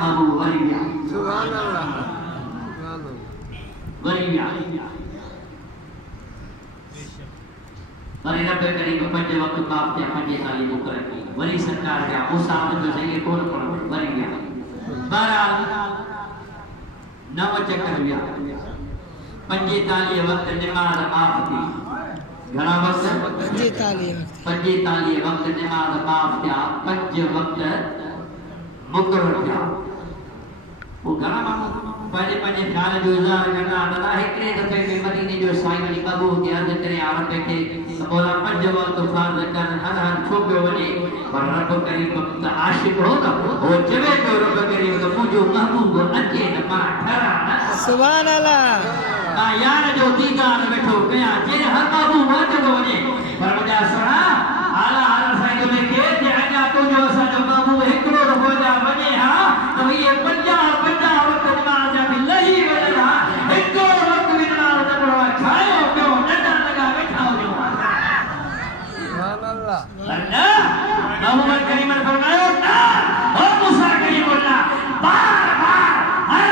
سبحان اللہ ولی رب کریم پنج وقت باپ تے پنج سالی مقرر کی ولی سرکار کیا اس آمد جو صحیح کون پڑھا ولی گیا بہرحال نو چکر گیا پنجی تالی وقت نماز آپ تھی گھنا وقت پنجی تالی وقت نماز آپ تھیا پنج وقت مقرر کیا وہ گھنا مانگو پہلے پہلے خیال جو اظہار کرنا اللہ ہکرے دفعے میں مدینے جو سائی ولی بابو کی عرض کرے عرب کے مولا پنج وقت فرض کر ہر چھوپے ولی پر رب کریم عاشق ہو نا وہ جوے جو رب کریم تو مجھو محبوب اچے نہ ٹھہرا سبحان اللہ یار جو دیدار بیٹھو گیا جن ہر محبوب اچے کو ولی پر مجھا سنا اعلی اعلی سائی جو میں کہ جا تو جو اسا جو محبوب ہکڑو ہو جا ونے ہاں تو یہ پنجا وقت نماز جا بلہی وجہ ہکڑو وقت نماز جا پڑھوا کھائے ہو کیوں ڈنڈا لگا بیٹھا ہو جو سبحان اللہ محمد کریم نے فرمایا نا اور موسیٰ کریم اللہ بار بار ہر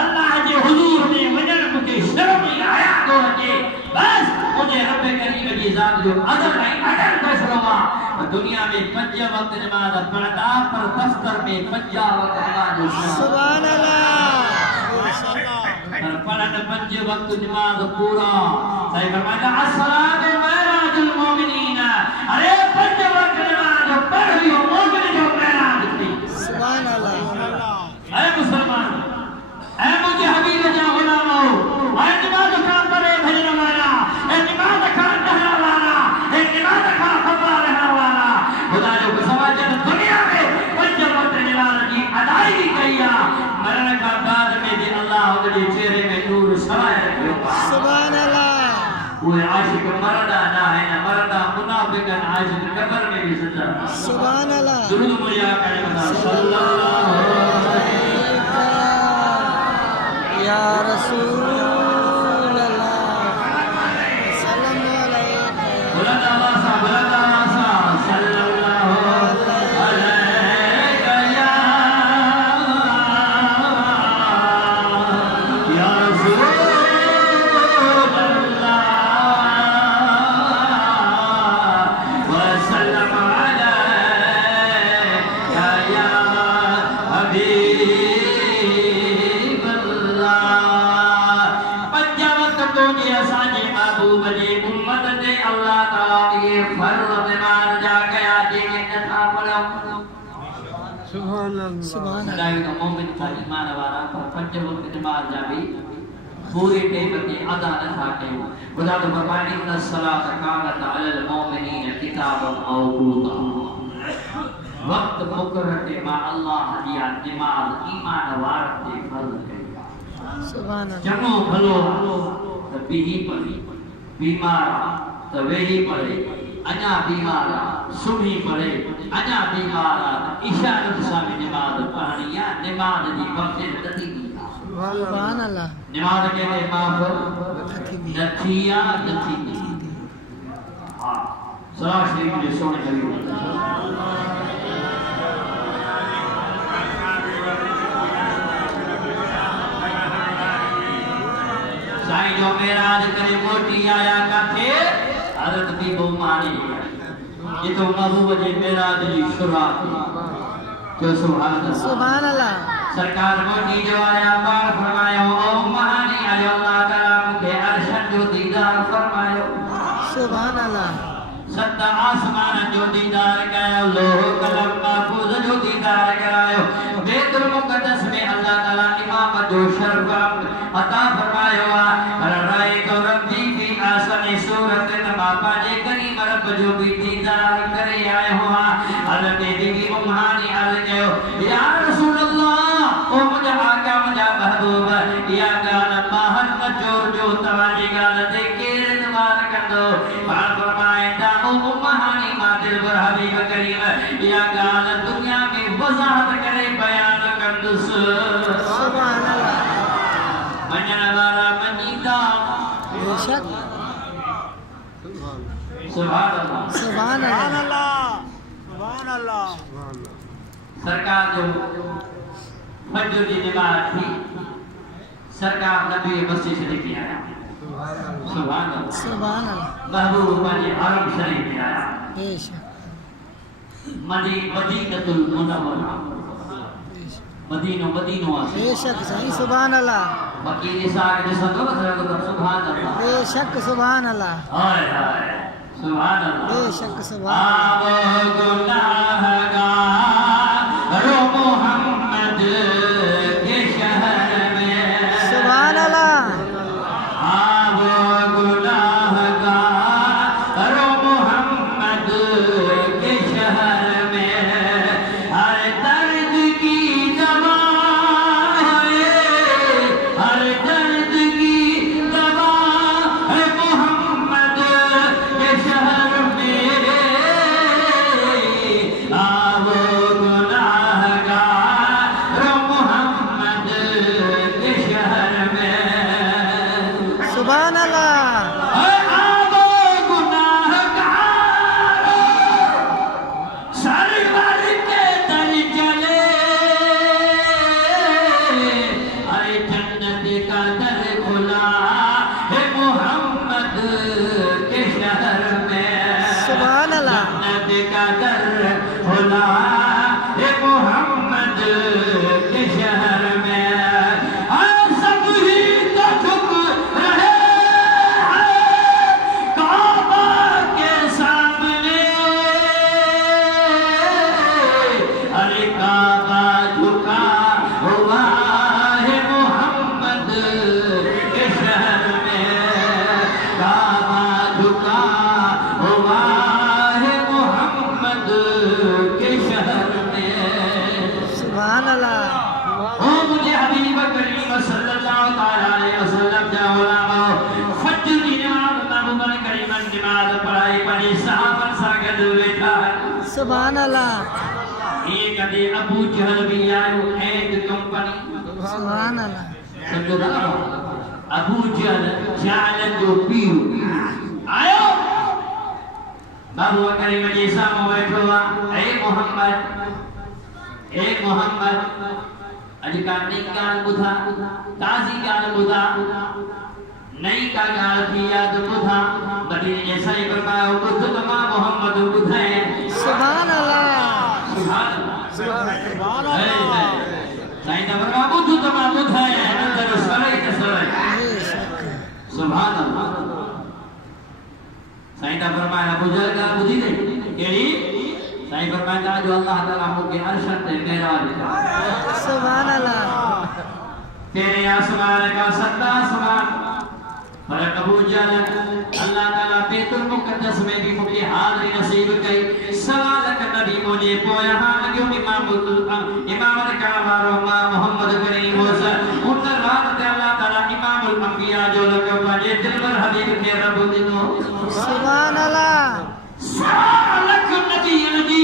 اللہ کے حضور نے وجن کے شرم آیا کو کہ بس مجھے رب کریم کی ذات جو عظم نہیں اٹل فیصلہ دنیا میں پنج وقت نماز پڑھتا پر دفتر میں پنج وقت نماز سبحان اللہ پڑھن پنج وقت نماز پورا صحیح فرمایا الصلاۃ معراج المومنین ارے پنج وقت نماز پڑھیو مومن جو معراج تھی سبحان اللہ اے مسلمان اے مجھے حبیب جا غلام ہو اے نماز کا پڑھے بھجن والا اے نماز کا ٹہرا والا اے نماز کا خطا رہا والا خدا جو سمجھن دنیا میں پنج وقت نماز کی ادائیگی کیا مرن کا بعد میں بھی اللہ کے چہرے میں نور سرائے رکھے سبحان اللہ وہ عاشق مردہ نہ ہے نہ مردہ منافق عاشق قبر میں بھی زندہ سبحان اللہ درود مجھے آقا نے بتا صلی اللہ علیہ یا رسول اللہ سلام علیکم بلند آواز صلی اللہ علیہ یا رسول اللہ وسلم علیہ یا حبیب اللہ تعالی یہ فرض نماز جا گیا دیکھیں نتھا پڑھو سبحان اللہ سدائی کا مومن کا ایمان والا پر پنج وقت نماز جا بھی پوری ٹیم کی ادا نتھا کیوں خدا تو فرمائے ان الصلاۃ کانت علی المؤمنین کتابا موقوتا وقت مقرر ما اللہ دیا نماز ایمان وارد دے فرض کیا سبحان اللہ جنو بھلو تبھی پڑھی بیمارا تو وہی پڑھے انا بیمارا صبحی پڑھے انا بیمارا اشارت سامی نماز پڑھنی یا نماز دی وقت نتیجی سبحان اللہ نماز کہتے معاف نتھیا نتیجی صلاح شریف جو سونے حبیب سائیں جو میراج کرے موٹی آیا کھے حضرت بی بو مانی یہ تو محبوب جی میراج جی شروعات جو سبحان اللہ سرکار موٹی جو آیا پار فرمایا او مہانی علی اللہ کرام کے عرشن جو دیدار فرمایا سبحان اللہ ست آسمان جو دیدار کیا لوہ قلم محفوظ جو دیدار کرایو بیت المقدس میں اللہ تعالیٰ امام جو شرف عطا فرمایا رائے تو ربی فی آسن صورت نماپا جے کریم رب جو بھی دیدار کرے آئے ہوا حضرت بی بی ممہانی عرض کہو یا رسول اللہ او مجھا آقا مجھا محبوب یا گانا ماہن مچور جو تواجی گانا دیکھے ردوار کر دو فرمائے دامو ممہانی مادر بر حبیب کریم یا گانا دنیا میں وضاحت کرے بیان کر دو سبحان اللہ منجن وارا منجیدہ بے شک سبحان اللہ سبحان اللہ سبحان اللہ سرکار جو فجر کی نماز تھی سرکار نبی مسجد شریف میں آیا سبحان اللہ سبحان اللہ محبوب علی حرم شریف میں آیا بے شک مدینۃ المنورہ مدینہ بے شک صحیح سبحان اللہ وکیل صاحب نے سبحان اللہ بے شک سبحان اللہ ہائے ہائے سبحان اللہ بے شک سبحان آب گناہگار رو محمد کے شہر میں سبحان اللہ آب گناہگار رو محمد کے شہر میں ہر درد کی دوا ہے ہر درد کی دوا ہے محمد کے شہر میں آب گناہگار رو محمد کے شہر میں سبحان اللہ آب گناہگار سرور کے در چلے ارے جنت کا در کھلا ہے محمد کے شہر میں سبحان اللہ جنت کا در کھلا ہے محمد کے شہر میں سب ہی تو جھک رہے ہیں کعبہ کے سامنے ارے کعبہ جھکا ہوا ہے محمد کے شہر میں کعبہ جھکا ہوا ہے محمد کے شہر میں سبحان اللہ او مجھے حبیب کریم صلی اللہ تعالی علیہ وسلم جا غلام فجر کی نماز محبوب کریم نماز پڑھائی پڑھی صحابہ ساگد بیٹھا ہے سبحان اللہ ایک ادھے ابو جہل بھی آئے اینڈ کمپنی سبحان اللہ سمجھو دا ابو جہل جالن جو پیو آئو محبوب کریم جیسا بیٹھو اے محمد اج کا نیک گال بدھا تازی گال بدھا نئی کا گال تھی یاد بدھا مدینے جیسا ہی فرمایا بدھ تما محمد بدھائے سبحان اللہ سبحان اللہ سائیں دا فرمایا بدھ تما بدھائے اندر سرائے تسرائے بے شک سبحان اللہ سائیں دا فرمایا ابو جہل کا بدھی دے کیڑی سائیں فرمایا جو اللہ تعالیٰ ہم کے عرشت معراج کا سبحان اللہ تیرے آسمان کا ستا آسمان پر ابو جہل اللہ تعالیٰ بیت المقدس میں بھی مجھے حاضری نصیب کئی سوالک نبی مجھے پویا ہاں جو امام الکعبہ محمد کریم حسن انتر رات اللہ تعالیٰ امام الانبیاء جو لگو بجے دلبر حبیب کے رب دنو سبحان اللہ سوالک نبی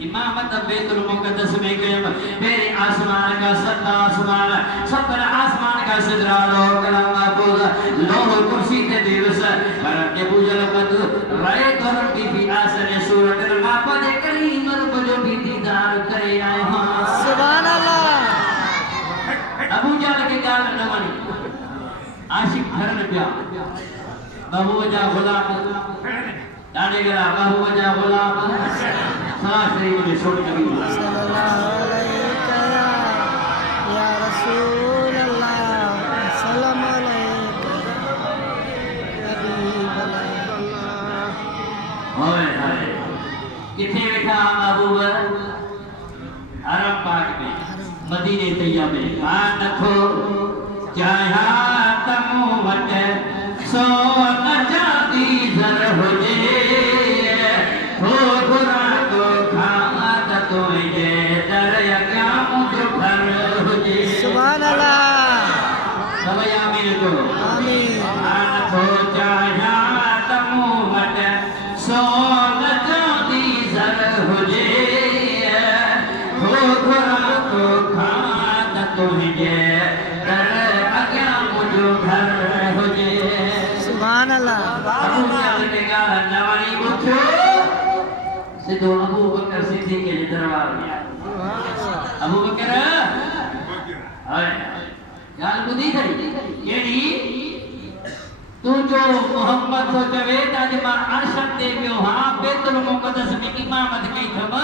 امامت بیت المقدس میں گئے میرے آسمان کا ستا آسمان ستر آسمان کا صدرہ لوہ کلام محفوظ لوہ کرسی تے دیوس پر ابو جہل قد رائے دور کی بھی آسن سورت الماپد کریم رب جو بھی دیدار کرے آئے ہاں سبحان اللہ ابو جہل کے گال نمانی عاشق بھرن پیا بہو جا غلام دانے گرا بہو جا غلام سلاح شریف میں چھوڑ کبھی صلی اللہ علیہ یا رسول اللہ سلام علیکہ حبیب اللہ ہوئے ہوئے کتنے بیٹھا محبوب حرم پاک میں مدینہ طیبہ میں آن نکھو چاہا تمو وٹے سو نجادی زر ہو جے ہو گرا تو کھامت تو یہ در یکیا مجھو بھر ہو جے سبحان اللہ سبھی آمین جو آمین آن کو چاہا تمو وٹے سو نجادی زر ہو جے ہو گرا تو کھامت تو یہ در یکیا مجھو بھر ہو جے سبحان اللہ ابو جہل کے گال نوانی بچو سدھو ابو بکر صدیق کے دربار میں ابو بکر گال بدھی کھڑی کیڑی تو جو محمد تو چوے تا جے ماں عرشت دے پیو ہاں بیت المقدس میں امامت کئی تھم